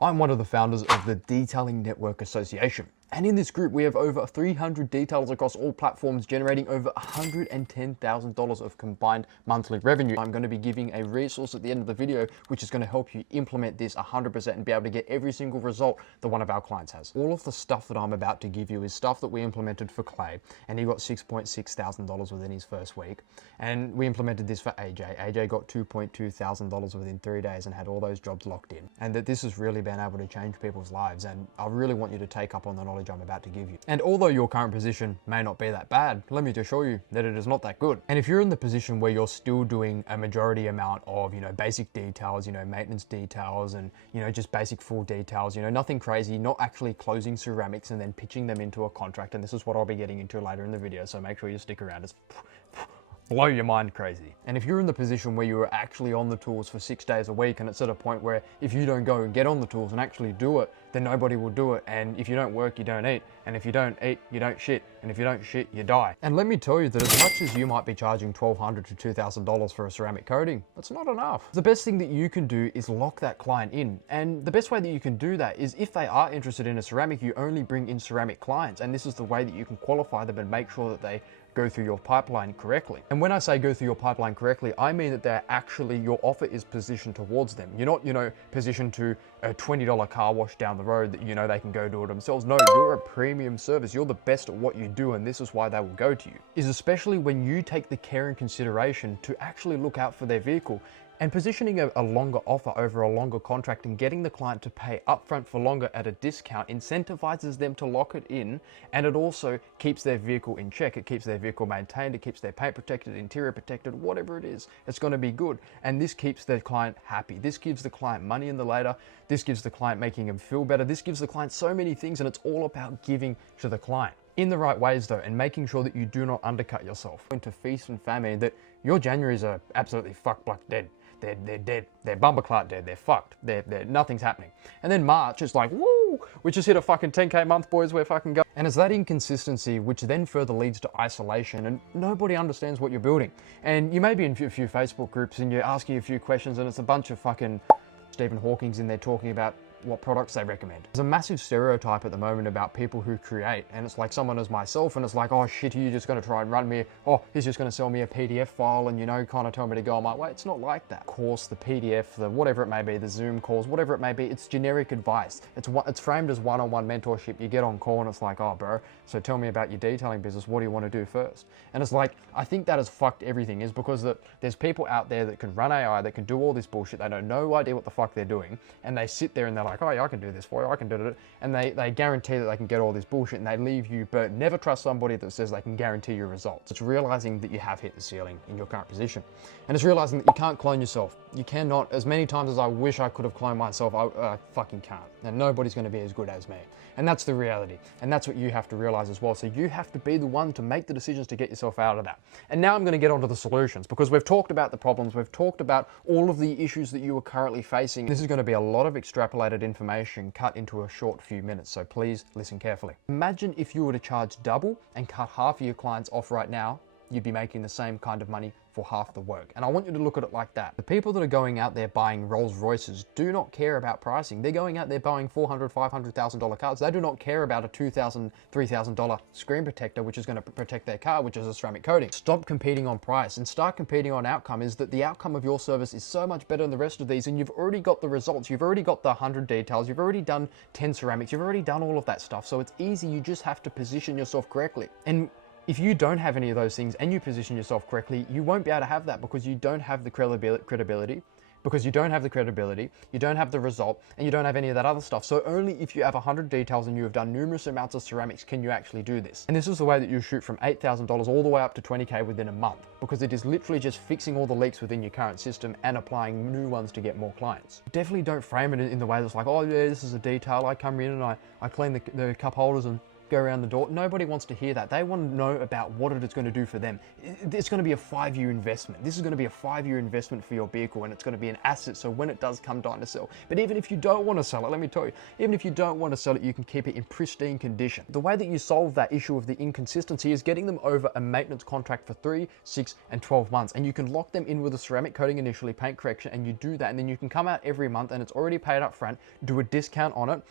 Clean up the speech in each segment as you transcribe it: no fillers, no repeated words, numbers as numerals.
I'm one of the founders of the Detailing Network Association. And in this group, we have over 300 detailers across all platforms, generating over $110,000 of combined monthly revenue. I'm going to be giving a resource at the end of the video, which is going to help you implement this 100% and be able to get every single result that one of our clients has. All of the stuff that I'm about to give you is stuff that we implemented for Clay, and he got $6.6 thousand within his first week. And we implemented this for AJ. AJ got $2.2 thousand within 3 days and had all those jobs locked in. And that this has really been able to change people's lives. And I really want you to take up on the knowledge I'm about to give you. And although your current position may not be that bad, let me assure you that it is not that good. And if you're in the position where you're still doing a majority amount of, basic details, maintenance details and, just basic full details, nothing crazy, not actually closing ceramics and then pitching them into a contract. And this is what I'll be getting into later in the video. So make sure you stick around. It's blow your mind crazy. And if you're in the position where you are actually on the tools for 6 days a week, and it's at a point where if you don't go and get on the tools and actually do it, then nobody will do it. And if you don't work, you don't eat. And if you don't eat, you don't shit. And if you don't shit, you die. And let me tell you that as much as you might be charging $1,200 to $2,000 for a ceramic coating, that's not enough. The best thing that you can do is lock that client in. And the best way that you can do that is if they are interested in a ceramic, you only bring in ceramic clients. And this is the way that you can qualify them and make sure that they go through your pipeline correctly. And when I say go through your pipeline correctly, I mean that they're actually, your offer is positioned towards them. You're not, positioned to a $20 car wash down the road that, they can go do it themselves. No, you're a premium service. You're the best at what you do, and this is why they will go to you. Is especially when you take the care and consideration to actually look out for their vehicle. And positioning a longer offer over a longer contract and getting the client to pay upfront for longer at a discount incentivizes them to lock it in, and it also keeps their vehicle in check. It keeps their vehicle maintained, it keeps their paint protected, interior protected, whatever it is. It's going to be good. And this keeps their client happy. This gives the client money in the later. This gives the client making him feel better. This gives the client so many things, and it's all about giving to the client. In the right ways though, and making sure that you do not undercut yourself. Into feast and famine, that your Januaries are absolutely fuck black dead. They're dead. They're bumper clot dead. They're fucked. They're nothing's happening. And then March is like, woo, we just hit a fucking 10K month, boys. We're fucking go. And it's that inconsistency which then further leads to isolation, and nobody understands what you're building. And you may be in a few Facebook groups and you're asking a few questions, and it's a bunch of fucking Stephen Hawking's in there talking about what products they recommend. There's a massive stereotype at the moment about people who create, and it's like someone as myself, and it's like, oh shit, are you just going to try and run me? Oh, he's just going to sell me a PDF file and kind of tell me to go on my way. It's not like that. Of course, the PDF, the whatever it may be, the Zoom calls, whatever it may be, it's generic advice. It's framed as one-on-one mentorship. You get on call and it's like, oh bro, so tell me about your detailing business. What do you want to do first? And it's like, I think that has fucked everything, is because there's people out there that can run AI, that can do all this bullshit. They have no idea what the fuck they're doing, and they sit there and they're like, oh yeah, I can do this for you, I can do it, and they guarantee that they can get all this bullshit, and they leave you burnt. Never trust somebody that says they can guarantee your results. It's realizing that you have hit the ceiling in your current position, and it's realizing that you can't clone yourself. You cannot. As many times as I wish I could have cloned myself, I fucking can't, and nobody's going to be as good as me. And that's the reality, and that's what you have to realize as well. So you have to be the one to make the decisions to get yourself out of that. And now I'm going to get onto the solutions, because we've talked about the problems, we've talked about all of the issues that you are currently facing. This is going to be a lot of extrapolated information cut into a short few minutes, so please listen carefully. Imagine if you were to charge double and cut half of your clients off right now, you'd be making the same kind of money for half the work. And I want you to look at it like that. The people that are going out there buying Rolls Royces do not care about pricing. They're going out there buying $400,000, $500,000 cars. They do not care about a $2,000, $3,000 screen protector, which is going to protect their car, which is a ceramic coating. Stop competing on price and start competing on outcome. Is that the outcome of your service is so much better than the rest of these, and you've already got the results. You've already got the 100 details. You've already done 10 ceramics. You've already done all of that stuff. So it's easy. You just have to position yourself correctly. And if you don't have any of those things and you position yourself correctly, you won't be able to have that, because you don't have the credibility, because you don't have the credibility, you don't have the result, and you don't have any of that other stuff. So only if you have 100 details and you have done numerous amounts of ceramics can you actually do this. And this is the way that you shoot from $8,000 all the way up to 20K within a month, because it is literally just fixing all the leaks within your current system and applying new ones to get more clients. Definitely don't frame it in the way that's like, oh yeah, this is a detail. I come in and I clean the cup holders and go around the door. Nobody wants to hear that. They want to know about what it is going to do for them. It's going to be a 5-year investment. This is going to be a 5-year investment for your vehicle, and it's going to be an asset. So when it does come time to sell, but even if you don't want to sell it, let me tell you, even if you don't want to sell it, you can keep it in pristine condition. The way that you solve that issue of the inconsistency is getting them over a maintenance contract for 3, 6, and 12 months. And you can lock them in with a ceramic coating initially, paint correction, and you do that. And then you can come out every month and it's already paid up front, do a discount on it,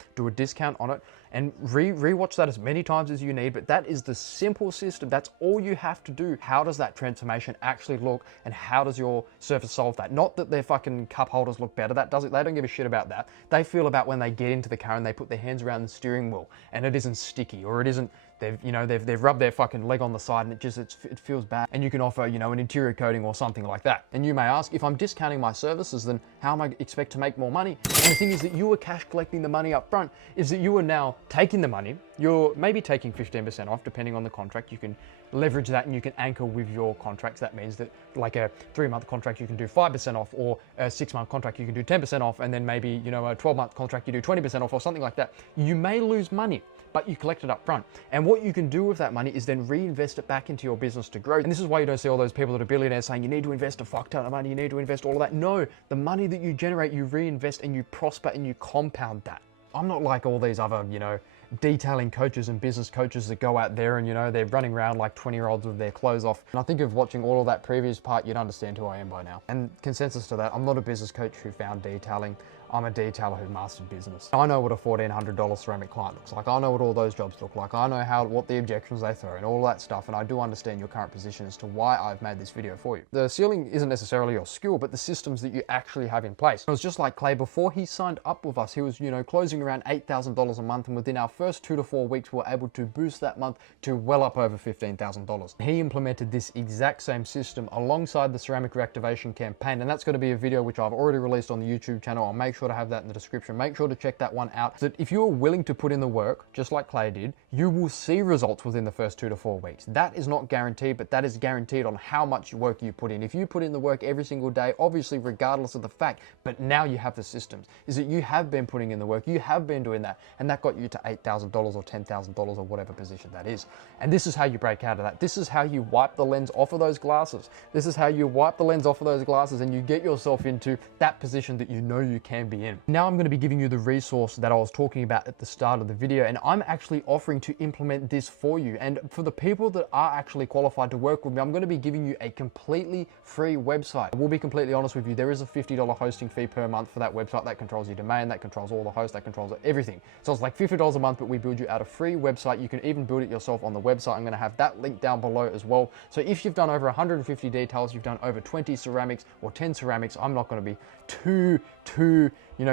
and rewatch that as many times as you need. But that is the simple system. That's all you have to do. How does that transformation actually look, and how does your surface solve that? Not that their fucking cup holders look better. That doesn't. They don't give a shit about that. They feel about when they get into the car and they put their hands around the steering wheel and it isn't sticky, or it isn't. They've rubbed their fucking leg on the side and it feels bad. And you can offer, an interior coating or something like that. And you may ask, if I'm discounting my services, then how am I expect to make more money? And the thing is that you are cash collecting the money up front, is that you are now taking the money. You're maybe taking 15% off, depending on the contract. You can leverage that and you can anchor with your contracts. That means that like a 3-month contract, you can do 5% off, or a 6-month contract, you can do 10% off. And then maybe, a 12-month contract, you do 20% off or something like that. You may lose money, but you collect it up front. And what you can do with that money is then reinvest it back into your business to grow. And this is why you don't see all those people that are billionaires saying you need to invest a fuck ton of money, you need to invest all of that. No, the money that you generate, you reinvest and you prosper and you compound that. I'm not like all these other, detailing coaches and business coaches that go out there and, they're running around like 20-year-olds with their clothes off. And I think of watching all of that previous part, you'd understand who I am by now. And consensus to that, I'm not a business coach who found detailing. I'm a detailer who mastered business. I know what a $1,400 ceramic client looks like. I know what all those jobs look like. I know what the objections they throw and all that stuff. And I do understand your current position as to why I've made this video for you. The ceiling isn't necessarily your skill, but the systems that you actually have in place. It was just like Clay. Before he signed up with us, he was, closing around $8,000 a month. And within our first 2 to 4 weeks, we were able to boost that month to well up over $15,000. He implemented this exact same system alongside the ceramic reactivation campaign. And that's going to be a video which I've already released on the YouTube channel. I'll make sure to have that in the description. Make sure to check that one out. So that if you are willing to put in the work, just like Clay did, you will see results within the first 2 to 4 weeks. That is not guaranteed, but that is guaranteed on how much work you put in. If you put in the work every single day, obviously regardless of the fact, but now you have the systems, is that you have been putting in the work, you have been doing that, and that got you to $8,000 or $10,000 or whatever position that is. And this is how you break out of that. This is how you wipe the lens off of those glasses. This is how you wipe the lens off of those glasses and you get yourself into that position that you know you can be in. Now I'm going to be giving you the resource that I was talking about at the start of the video, and I'm actually offering to implement this for you. And for the people that are actually qualified to work with me, I'm going to be giving you a completely free website. I will be completely honest with you, there is a $50 hosting fee per month for that website. That controls your domain, that controls all the hosts, that controls everything. So it's like $50 a month, but we build you out a free website. You can even build it yourself on the website. I'm going to have that link down below as well. So if you've done over 150 details, you've done over 20 ceramics or 10 ceramics, I'm not going to be too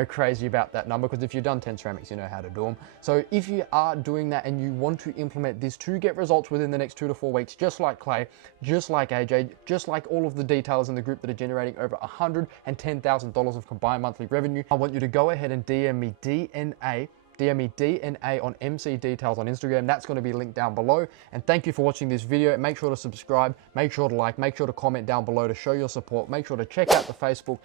crazy about that number, because if you've done 10 ceramics, you know how to do them. So if you are doing that and you want to implement this to get results within the next 2 to 4 weeks, just like Clay, just like AJ, just like all of the detailers in the group that are generating over $110,000 of combined monthly revenue, I want you to go ahead and DM me DNA on MC Details on Instagram. That's going to be linked down below. And thank you for watching this video. Make sure to subscribe, make sure to like, make sure to comment down below to show your support. Make sure to check out the Facebook.